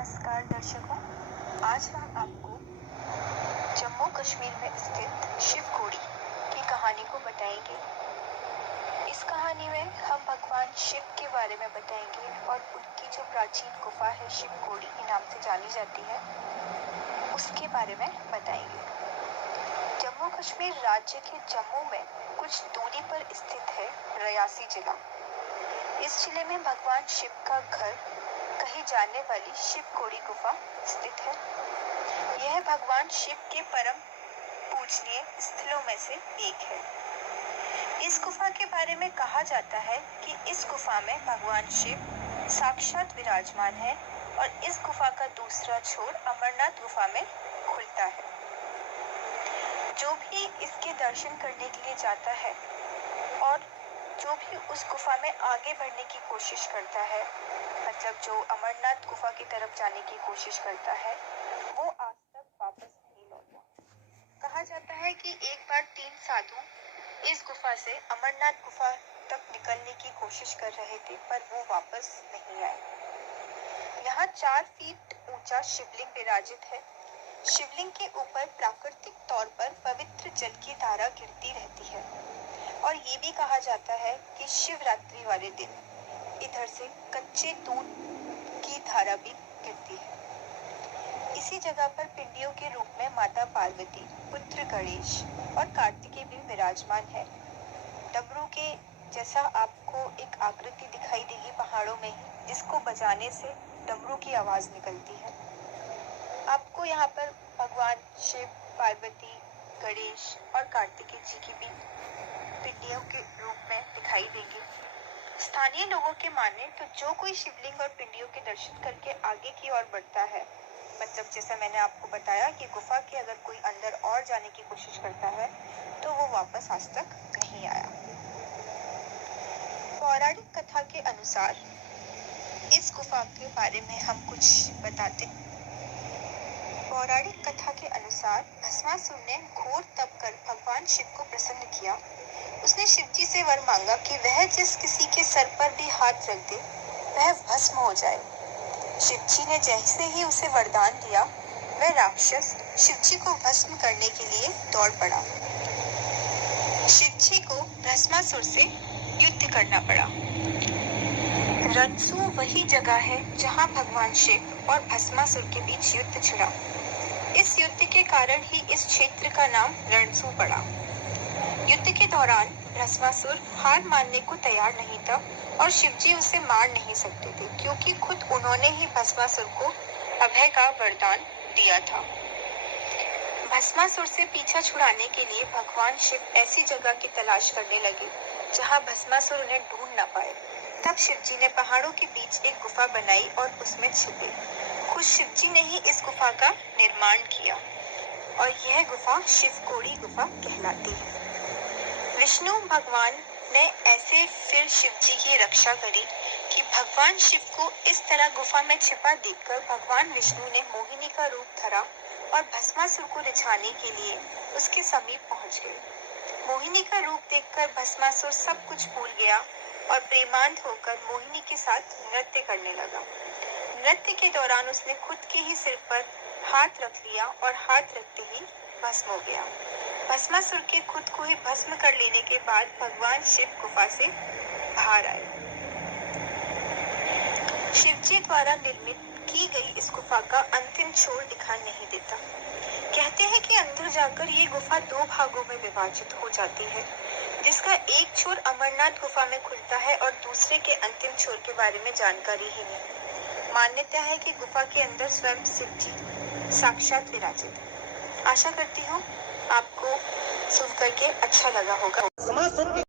नमस्कार दर्शकों, आज हम आपको जम्मू कश्मीर में स्थित शिव खोड़ी की कहानी को बताएंगे। इस कहानी में हम भगवान शिव के बारे में बताएंगे और उनकी जो प्राचीन गुफा है शिव खोड़ी के नाम से जानी जाती है उसके बारे में बताएंगे। जम्मू कश्मीर राज्य के जम्मू में कुछ दूरी पर स्थित है रियासी जिला। इस जिले में भगवान शिव का घर कही जाने वाली शिव खोड़ी गुफा स्थित है। यह भगवान शिव के परम पूजनीय स्थलों में से एक है। इस गुफा के बारे में कहा जाता है कि इस गुफा में भगवान शिव साक्षात विराजमान है और इस गुफा का दूसरा छोर अमरनाथ गुफा में खुलता है। जो भी इसके दर्शन करने के लिए जाता है और जो भी उस गुफा में आगे बढ़ने की कोशिश करता है, मतलब जो अमरनाथ गुफा की तरफ जाने की कोशिश करता है, वो आज तक वापस नहीं लौटा। कहा जाता है कि एक बार 3 साधु इस गुफा से अमरनाथ गुफा तक निकलने की कोशिश कर रहे थे, पर वो वापस नहीं आए। यहाँ 4 फीट ऊंचा शिवलिंग विराजित है। शिवलिंग के ऊपर प्राकृतिक तौर पर पवित्र जल की धारा गिरती रहती है और ये भी कहा जाता है कि शिवरात्रि वाले दिन इधर से कच्चे दूध की धारा भी गिरती है। इसी जगह पर पिंडियों के रूप में माता पार्वती, पुत्र गणेश और कार्तिकेय भी विराजमान है। डमरू के जैसा आपको एक आकृति दिखाई देगी पहाड़ों में ही, जिसको बजाने से डमरू की आवाज निकलती है। आपको यहाँ पर भगवान शिव, पार्वती, गणेश और कार्तिकेय जी की भी पिंडियों के रूप में दिखाई देंगी। स्थानीय लोगों के माने तो जो कोई शिवलिंग और पिंडियों के दर्शन करके आगे की ओर बढ़ता है, मतलब जैसा मैंने आपको बताया कि गुफा के अगर कोई अंदर और जाने की कोशिश करता है तो वो वापस आज तक नहीं आया। पौराणिक कथा के अनुसार इस गुफा के बारे में हम कुछ बताते हैं। पौराणिक कथा के अनुसार भस्मासुर ने घोर तप कर भगवान शिव को प्रसन्न किया। उसने शिवजी से वर मांगा कि वह जिस किसी के सर पर भी हाथ रख दे वह भस्म हो जाए। शिवजी ने जैसे ही उसे वरदान दिया, वह राक्षस शिवजी को भस्म करने के लिए दौड़ पड़ा। शिवजी को भस्मासुर से युद्ध करना पड़ा। रणसू वही जगह है जहां भगवान शिव और भस्मासुर के बीच युद्ध छिड़ा। इस युद्ध के कारण ही इस क्षेत्र का नाम रणसू पड़ा। युद्ध के दौरान भस्मासुर हार मानने को तैयार नहीं था और शिवजी उसे मार नहीं सकते थे, क्योंकि खुद उन्होंने ही भस्मासुर को अभय का वरदान दिया था। भस्मासुर से पीछा छुड़ाने के लिए भगवान शिव ऐसी जगह की तलाश करने लगे जहां भस्मासुर उन्हें ढूंढ न पाए। तब शिवजी ने पहाड़ों के बीच एक गुफा बनाई और उसमें छिपे। खुद शिवजी ने ही इस गुफा का निर्माण किया और यह गुफा शिव खोड़ी गुफा कहलाती है। विष्णु भगवान ने ऐसे फिर शिवजी की रक्षा करी कि भगवान शिव को इस तरह गुफा में छिपा देखकर भगवान विष्णु ने मोहिनी का रूप धरा और भस्मासुर को रिझाने के लिए उसके समीप पहुंच गए। मोहिनी का रूप देखकर भस्मासुर सब कुछ भूल गया और प्रेमांत होकर मोहिनी के साथ नृत्य करने लगा। नृत्य के दौरान उसने खुद के ही सिर पर हाथ रख लिया और हाथ रखते ही भस्म हो गया। भस्मासुर के खुद को ही भस्म कर लेने के बाद भगवान शिव गुफा से बाहर आए। शिवजी द्वारा निर्मित की गई इस गुफा का अंतिम छोर दिखाई नहीं देता। कहते हैं कि अंदर जाकर ये गुफा 2 भागों में विभाजित हो जाती है, जिसका एक छोर अमरनाथ गुफा में खुलता है और दूसरे के अंतिम छोर के बारे में जानकारी ही नहीं। मान्यता है कि गुफा के अंदर स्वयं शिवजी साक्षात विराजित है। आशा करती हूँ आपको सुन करके अच्छा लगा होगा।